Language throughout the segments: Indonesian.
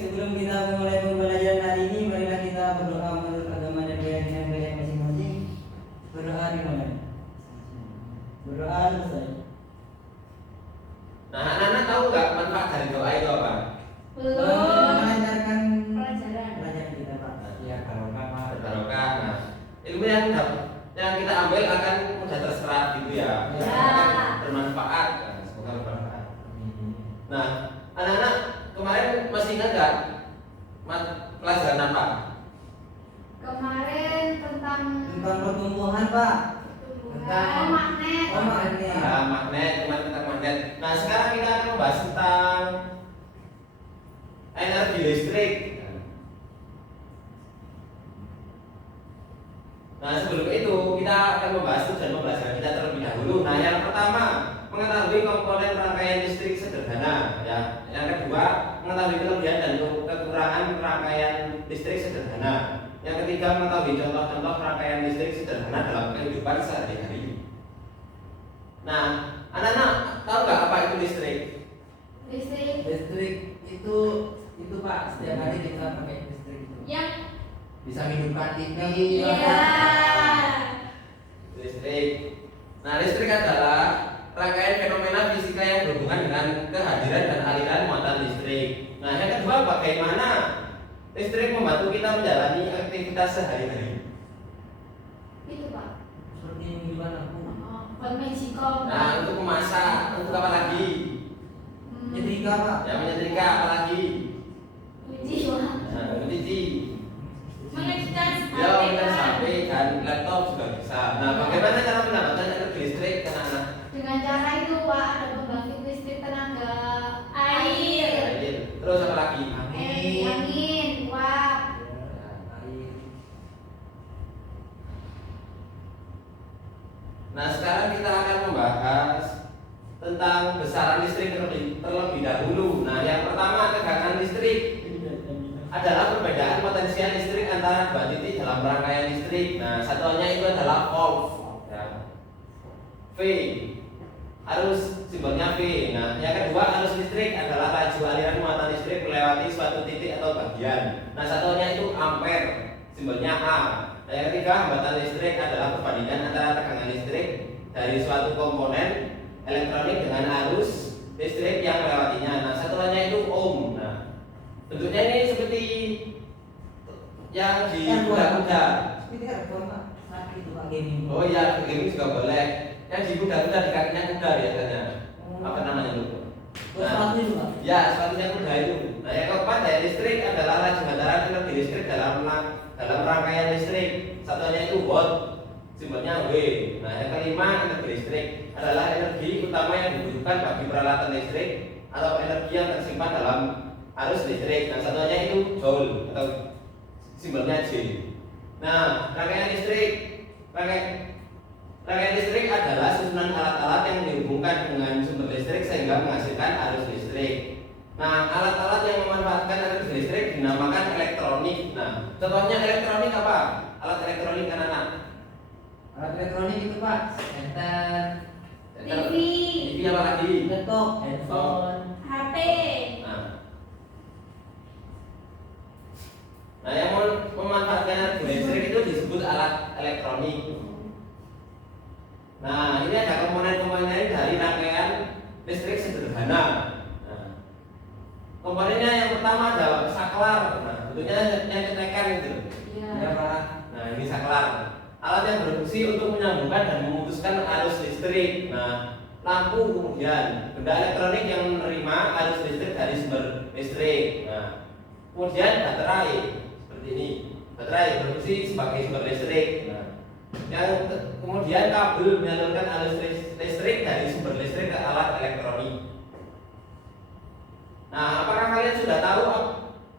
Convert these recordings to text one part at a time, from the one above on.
sebelum kita memulai pembelajaran hari ini, marilah kita berdoa menurut agama dan keyakinan kalian masing-masing. Berdoa dimulai. Berdoa selesai. Nah, anak-anak tahu nggak manfaat dari doa itu apa? Belum. Melancarkan Pelajaran. pelajaran kita, Pak. Ya barokah Pak. Barokah. Nah, ilmu yang kita ambil akan mudah terserap gitu ya. Ya. Akan bermanfaat. Nah, semoga bermanfaat. Nah, anak-anak kemarin masih ingat nggak pelajaran apa? Kemarin tentang pertumbuhan, Pak. Oh, magnet. Oh, magnet. Nah, magnet, kemarin tentang magnet. Nah, sekarang kita akan membahas tentang energi listrik. Nah, sebelum itu kita akan membahas tujuan pembelajaran kita terlebih dahulu. Nah, yang pertama, mengetahui komponen rangkaian listrik sederhana. Ya. Yang kedua, mengetahui kelebihan dan kekurangan rangkaian listrik sederhana. Yang ketiga, mengetahui contoh-contoh rangkaian listrik sederhana dalam kehidupan sehari-hari. Nah, anak-anak tahu nggak apa itu listrik? Listrik. Listrik itu Pak, setiap hari kita pakai listrik itu. Yang Bisa menghidupkan TV. iya. Listrik. Nah, listrik adalah rangkaian fenomena fisika yang berhubungan dengan kehadiran dan aliran muatan listrik. Nah, yang kedua, bagaimana listrik membantu kita menjalani aktivitas sehari-hari. Itu, Pak. Seperti menghidupan aku. Oh, buat Mexico. Nah, untuk memasak, untuk apa lagi? Nyetrika, Pak. Ya, menyetrika, apa lagi? Uji, Pak. Nah, mencuci. Mengecas Ya, HP, kita Pak. HP dan laptop juga bisa. Nah, bagaimana cara mendapatkan energi listrik, anak-anak? Dengan cara itu, Pak, ada pembangkit listrik tenaga air. Air. Terus apa lagi? Angin, uap. Nah, sekarang kita akan membahas tentang besaran listrik terlebih dahulu. Nah, yang pertama, tegangan listrik adalah perbedaan potensial listrik antara dua titik dalam rangkaian listrik. Nah, satuannya itu adalah volt. Ya. V. Arus simbolnya V. Nah, yang kedua, arus listrik adalah laju aliran muatan listrik melewati suatu titik atau bagian. Nah, satuannya itu ampere. Simbolnya A. Nah, yang ketiga, hambatan listrik adalah perbandingan antara tegangan listrik dari suatu komponen elektronik dengan arus listrik yang melewatinya. Nah, satuannya itu ohm. Nah, bentuknya ini seperti yang di kuda-kuda. Seperti apa, Pak? Saat itu Pak gaming. Oh iya, gaming juga boleh. Yang di kuda-kuda di kakinya kuda biasanya. Apa namanya itu? Sepatu itu, Pak. Ya, sepatunya kuda itu. Nah, yang keempat, daya listrik adalah laju antaran energi listrik dalam rangkaian listrik. Satunya itu watt. Simbolnya W. Nah, yang kelima, energi listrik adalah energi utama yang dibutuhkan bagi peralatan listrik atau energi yang tersimpan dalam arus listrik. Nah, satunya itu joule atau simbolnya J. Nah, rangkaian listrik adalah susunan alat-alat yang dihubungkan dengan sumber listrik sehingga menghasilkan arus listrik. Nah, alat-alat yang memanfaatkan arus listrik dinamakan elektronik. Nah, contohnya elektronik apa? Alat elektronik anak-anak. Alat elektronik itu, Pak. Enter, TV. TV apa lagi? laptop, handphone. HP. Nah, yang memanfaatkan energi listrik itu disebut alat elektronik. Nah, ini ada komponen-komponen dari rangkaian listrik sederhana. Nah, komponennya yang pertama ada saklar. Nah, bentuknya yang cetekan itu. Iya. Ya, Pak. Nah, ini saklar. Alat yang berfungsi untuk menyambungkan dan memutuskan arus listrik. Nah, lampu kemudian benda elektronik yang menerima arus listrik dari sumber listrik. Nah, kemudian baterai seperti ini. Baterai berfungsi sebagai sumber listrik. Nah, yang kemudian kabel menyalurkan arus listrik dari sumber listrik ke alat elektronik. Nah, apakah kalian sudah tahu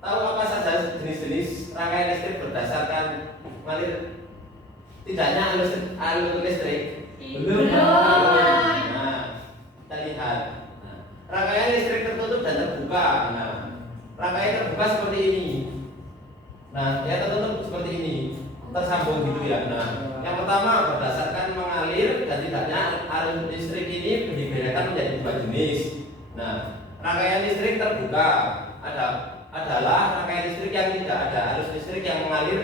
apa saja jenis-jenis rangkaian listrik berdasarkan mengalir tidaknya alur listrik? Belum. Nah, kita lihat. Nah, rangkaian listrik tertutup dan terbuka. Nah, rangkaian terbuka seperti ini. Nah, dia tertutup seperti ini, tersambung gitu ya. Nah, yang pertama berdasarkan mengalir dan tidaknya arus listrik ini dibedakan menjadi dua jenis. Nah, rangkaian listrik terbuka ada adalah rangkaian listrik yang tidak ada arus listrik yang mengalir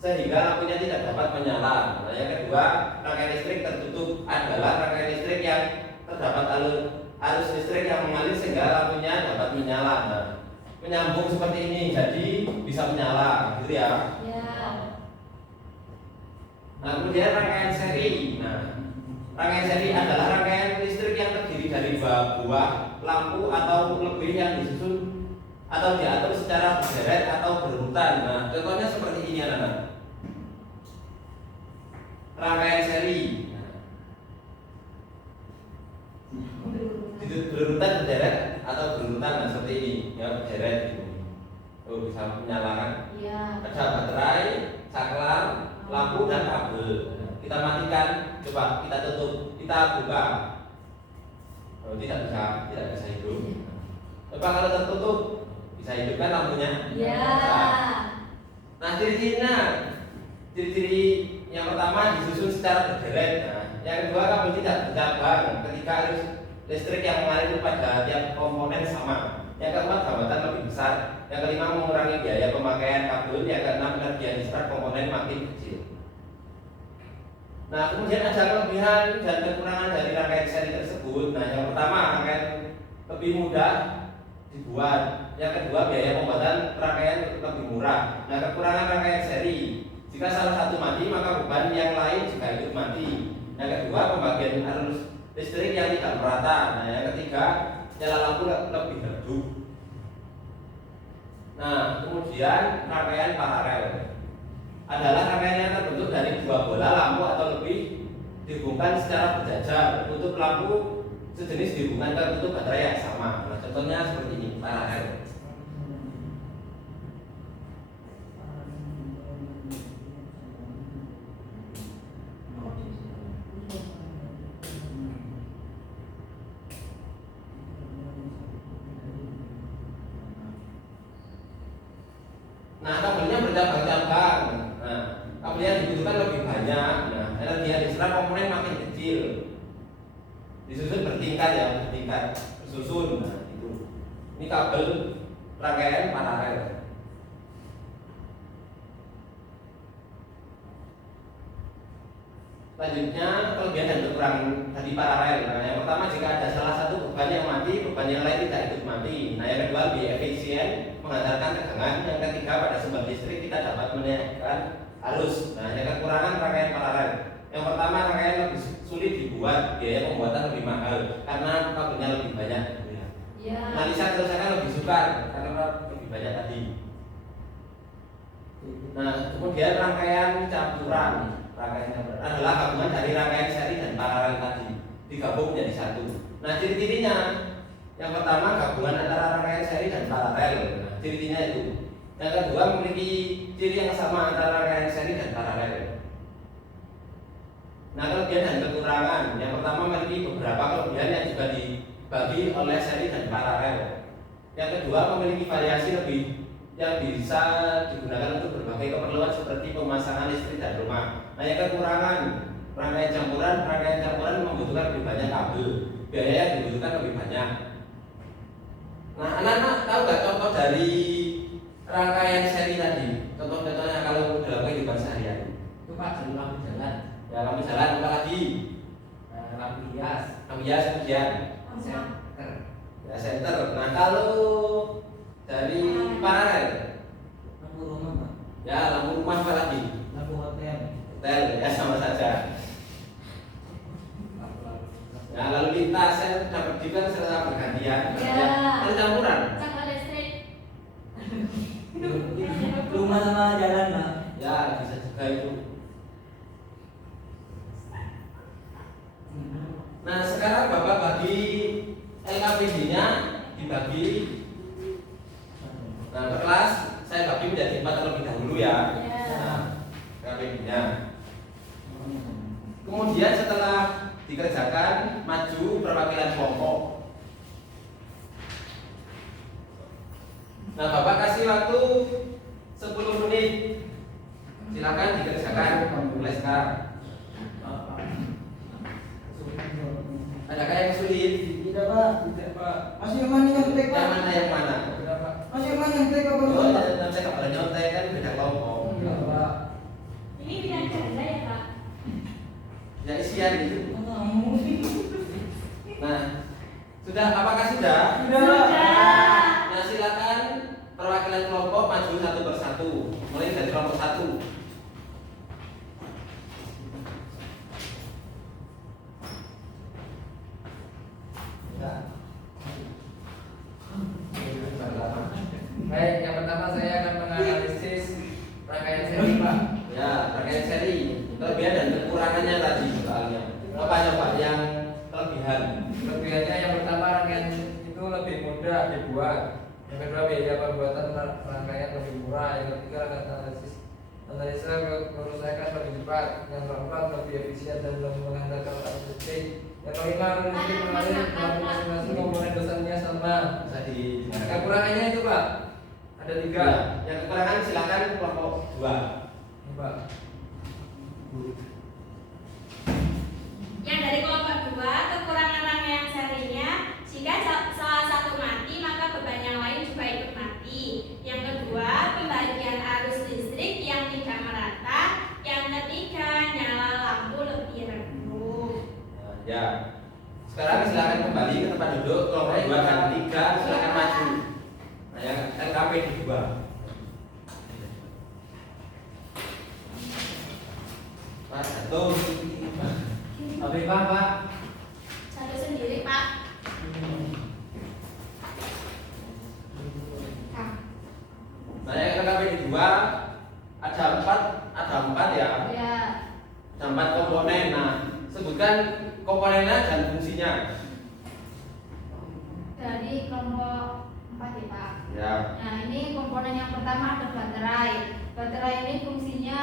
sehingga lampunya tidak dapat menyala. Nah, yang kedua, rangkaian listrik tertutup adalah rangkaian listrik yang terdapat arus listrik yang mengalir sehingga lampunya dapat menyala. Nah, menyambung seperti ini, jadi bisa menyala, gitu ya. Ya. Nah, kemudian rangkaian seri. Nah, rangkaian seri adalah rangkaian listrik yang terdiri dari dua buah lampu atau lebih yang disusun atau diatur secara berderet atau berurutan. Nah, contohnya seperti ini anak-anak. Rangkaian seri. Berurutan berderet atau berurutan, nah, seperti ini, ya berderet gitu. Tuh bisa menyalakan. Iya. Ada baterai, saklar, lampu dan kabel. Kita matikan, coba kita tutup, kita buka. Oh, tidak bisa hidup. Coba kalau tertutup, bisa hidupkan lampunya. Iya. Nah, ciri-ciri yang pertama disusun secara berderet. Nah, yang kedua kabel tidak bercabang ketika arus listrik yang mengalir pada tiap komponen sama. Yang keempat, hambatan lebih besar. Yang kelima, mengurangi biaya pemakaian kabel. Yang keenam, energi yang diserap komponen makin kecil. Nah, kemudian ada kelebihan dan kekurangan dari rangkaian seri tersebut. Nah, yang pertama, rangkaian lebih mudah dibuat. Yang kedua, biaya pembuatan rangkaian lebih murah. Nah, kekurangan rangkaian seri, jika salah satu mati, maka beban yang lain juga ikut mati. Yang kedua, pembagian arus listrik yang tidak merata. Nah, yang ketiga, nyala lampu lebih redup. Nah, kemudian rangkaian paralel adalah rangkaian yang terbentuk dari dua bola lampu atau lebih dihubungkan secara berjajar. Tutup lampu sejenis dihubungkan ke tutup baterai yang sama. Nah, contohnya seperti ini, paralel. Nah, kabelnya bercabang-cabang. Nah, kabel yang dibutuhkan lebih banyak. Nah, energi yang diserap komponen makin kecil. Disusun bertingkat ya, bertingkat, bersusun. Nah, itu. Ini kabel rangkaian paralel. Selanjutnya, kelebihan dan kekurangan dari paralel. Nah, yang pertama, jika ada salah satu beban yang mati, beban yang lain tidak ikut mati. Nah, yang kedua, lebih efisien menghantarkan tegangan. Yang ketiga, pada sumber listrik kita dapat menaikkan arus. Nah, yang kekurangan rangkaian paralel. Yang pertama, rangkaian lebih sulit dibuat, biaya pembuatan lebih mahal karena kabelnya lebih banyak. Ya. Analisa kerusakan lebih sukar karena lebih banyak tadi. Nah, kemudian rangkaian campuran. Rangkaian campuran adalah gabungan dari rangkaian seri dan paralel tadi digabung menjadi satu. Nah, ciri-cirinya yang pertama, gabungan antara rangkaian seri dan paralel. Nah, ciri-cirinya itu. Yang kedua, memiliki ciri yang sama antara rangkaian seri dan paralel. Nah, kelebihan dan kekurangan. Yang pertama, memiliki beberapa kelebihan yang juga dibagi oleh seri dan paralel. Yang kedua, memiliki variasi lebih yang bisa digunakan untuk berbagai keperluan seperti pemasangan listrik dan rumah. Nah, yang kekurangan, rangkaian campuran membutuhkan lebih banyak kabel, biaya yang dibutuhkan lebih banyak. Nah, anak-anak tahu nggak contoh dari rangkaian seri tadi? Contoh-contohnya kalau dalam kehidupan sehari-hari. Itu Pak, dari lampu jalan, Ya, lampu jalan apa lagi? lampu hias, Kemudian senter, ya, senter. Nah, kalau dari paralel, Lampu rumah, Pak. ya lampu rumah apa lagi? Lampu hotel. Hotel, ya sama saja. Ya, lalu lintas saya dapat juga secara bergantian. Ya. Ada campuran. Sama listrik. Rumah sama jalan, Pak. Ya, bisa juga itu. Nah, sekarang Bapak bagi LKPD-nya dibagi. Nah, per kelas saya bagi menjadi 4 terlebih dahulu ya. Ya. Nah, LKPD-nya. Kemudian setelah dikerjakan, maju perwakilan kelompok. Nah, Bapak kasih waktu 10 menit. Silakan dikerjakan mulai sekarang. Adakah yang sulit? Tidak, Pak. Tidak, Pak. Masih yang mana yang tek, Pak? Yang mana yang mana? Tidak, Pak. Masih yang mana yang kelompok maju satu persatu, mulai dari kelompok 1. Ya. Baik, yang pertama saya akan menganalisis rangkaian seri, Pak. Ya, rangkaian seri, kelebihan dan kekurangannya tadi soalnya. Apa coba yang kelebihan? Kelebihannya yang pertama, rangkaian itu lebih mudah dibuat. Yang kedua, biaya pembuatan rangkaian lebih murah. Yang ketiga, analisa kerusakan lebih cepat. Yang keempat, lebih efisien dan lebih mengandalkan alat listrik. Yang kelima, listrik mengalir dalam masing-masing komponen besarnya sama. Bisa didengarkan. Kekurangannya itu, Pak, ada 3. Ya, yang kekurangan silakan kelompok 2. Ini, Pak. Yang dari kelompok 2, kekurangan rangkaian serinya, jika salah satu mati maka beban yang lain juga ikut mati. Yang kedua, pembagian arus listrik yang tidak merata. Yang ketiga, nyala lampu lebih redup. Ya. Sekarang silakan kembali ke tempat duduk kelompok 2 dan 3, silakan maju. Nah, yang LKP di 2. Pak, 1. Tapi Pak. Satu sendiri, Pak. Nah, yang LKP di 2 ada 4 ya. Ya. Ada 4 komponen. Nah, sebutkan komponennya dan fungsinya. Dari kelompok 4 ya, Pak. Ya. Nah, ini komponen yang pertama ada baterai. Baterai ini fungsinya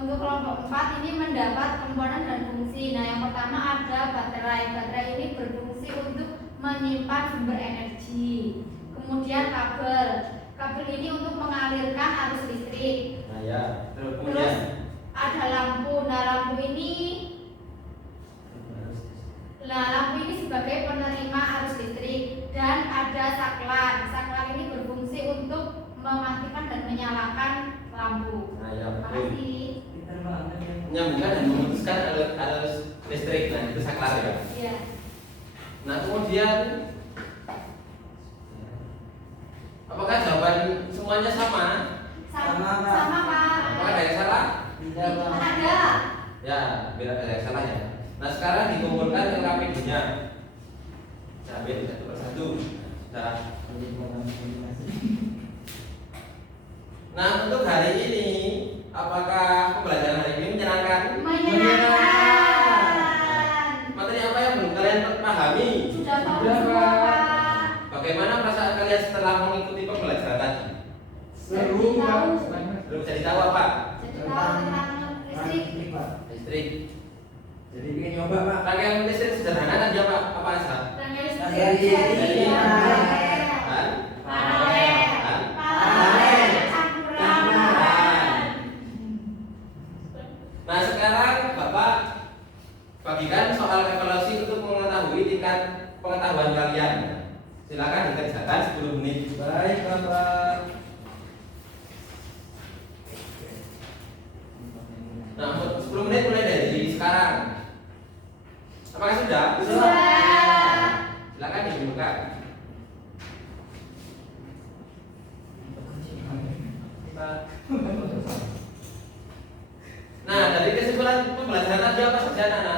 untuk kelompok 4 ini mendapat komponen dan fungsi. Nah, yang pertama ada baterai. Baterai ini berfungsi untuk menyimpan sumber energi. Kemudian kabel. Kabel ini untuk mengalirkan arus listrik. Nah, ya. Terus Terus kemudian ada lampu. Nah, lampu ini sebagai penerima arus listrik, dan ada saklar. Saklar ini berfungsi untuk mematikan dan menyalakan lampu. Nah, ya, betul. Makasih. Pintar banget ya. Menyambungkan dan memutuskan arus listrik. Nah, itu saklar ya. Iya. Nah, kemudian apakah jawaban semuanya sama? Sama, Pak. Sama, Pak. Apakah ada yang salah? Tidak, Pak. Ada. Ya, bila ada yang salah ya. Nah, sekarang dikumpulkan LKP-nya. Saya ambil satu persatu. Sudah. Nah, untuk hari ini, apakah pembelajaran hari ini menyenangkan? Menyenangkan. Materi apa yang belum kalian pahami? Sudah tahu Sudah, semua, Pak. Pak. Bagaimana perasaan kalian setelah mengikuti pembelajaran tadi? Seru, Pak. Belum jadi tahu apa? Jadi tahu tentang listrik. Pak. Listrik. Jadi pengen nyoba, Pak. Rangkaian listrik sederhana tadi apa aja? Rangkaian Rangkaian listrik. listrik. Kan? Paralel. Paralel. Campuran. Nah, sekarang Bapak bagikan soal evaluasi untuk mengetahui tingkat pengetahuan kalian. Silakan dikerjakan 10 menit. Baik, Bapak. Nah, 10 menit mulai dari sekarang. Apakah sudah? Sudah. Silakan dibuka. Nah, dari kesimpulan pembelajaran tadi apa saja, Nana?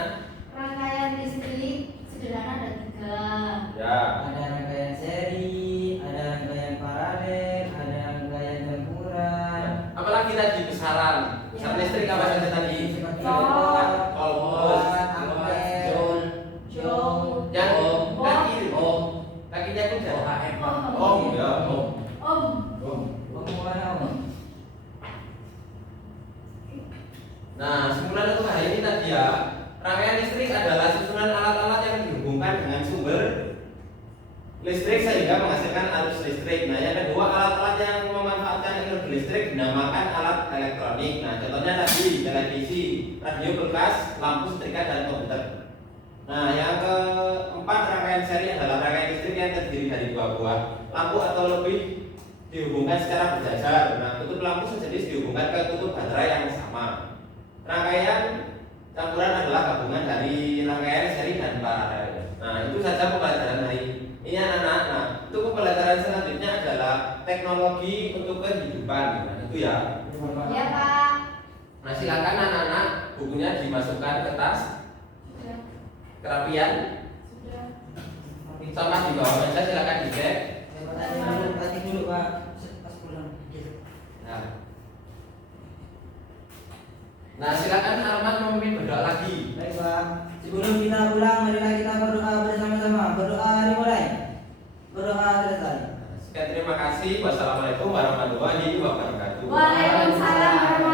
Rangkaian listrik sederhana ada 3. Ya. Ada rangkaian seri, ada rangkaian paralel, ada rangkaian campuran. Apalagi tadi besaran. Besaran listrik apa saja tadi? Volt, Volt, ampere, joule, yang Ohm. kaki, kakinya kuda. Ohm, ya, ohm. Nah, simpulan untuk hari ini tadi ya, rangkaian listrik adalah susunan alat-alat yang dihubungkan dengan sumber listrik sehingga menghasilkan arus listrik. Nah, yang kedua, alat-alat yang memanfaatkan energi listrik dinamakan alat elektronik. Nah, contohnya tadi televisi, radio bekas, lampu setrika, dan komputer. Nah, yang keempat, rangkaian seri adalah rangkaian listrik yang terdiri dari 2 buah lampu atau lebih dihubungkan secara berjajar. Nah, kutub lampu sejenis dihubungkan ke kutub baterai yang sama. Rangkaian Campuran adalah gabungan dari rangkaian seri dan paralel. Nah, itu saja pembelajaran hari ini anak-anak. Nah, untuk pembelajaran selanjutnya adalah teknologi untuk kehidupan. Nah, itu ya. Ya Pak. Nah, silakan anak-anak bukunya dimasukkan ke tas. Sudah. Kerapian. Sudah. Sampah di bawah meja silakan dicek. Tadi dulu Pak, pas pulang. Nah, silakan Arman memimpin berdoa lagi. Baik Pak, sebelum kita pulang, marilah kita berdoa bersama-sama. Berdoa dimulai. Berdoa selesai. Sekian terima kasih. Wassalamualaikum warahmatullahi wabarakatuh. Waalaikumsalam warahmatullahi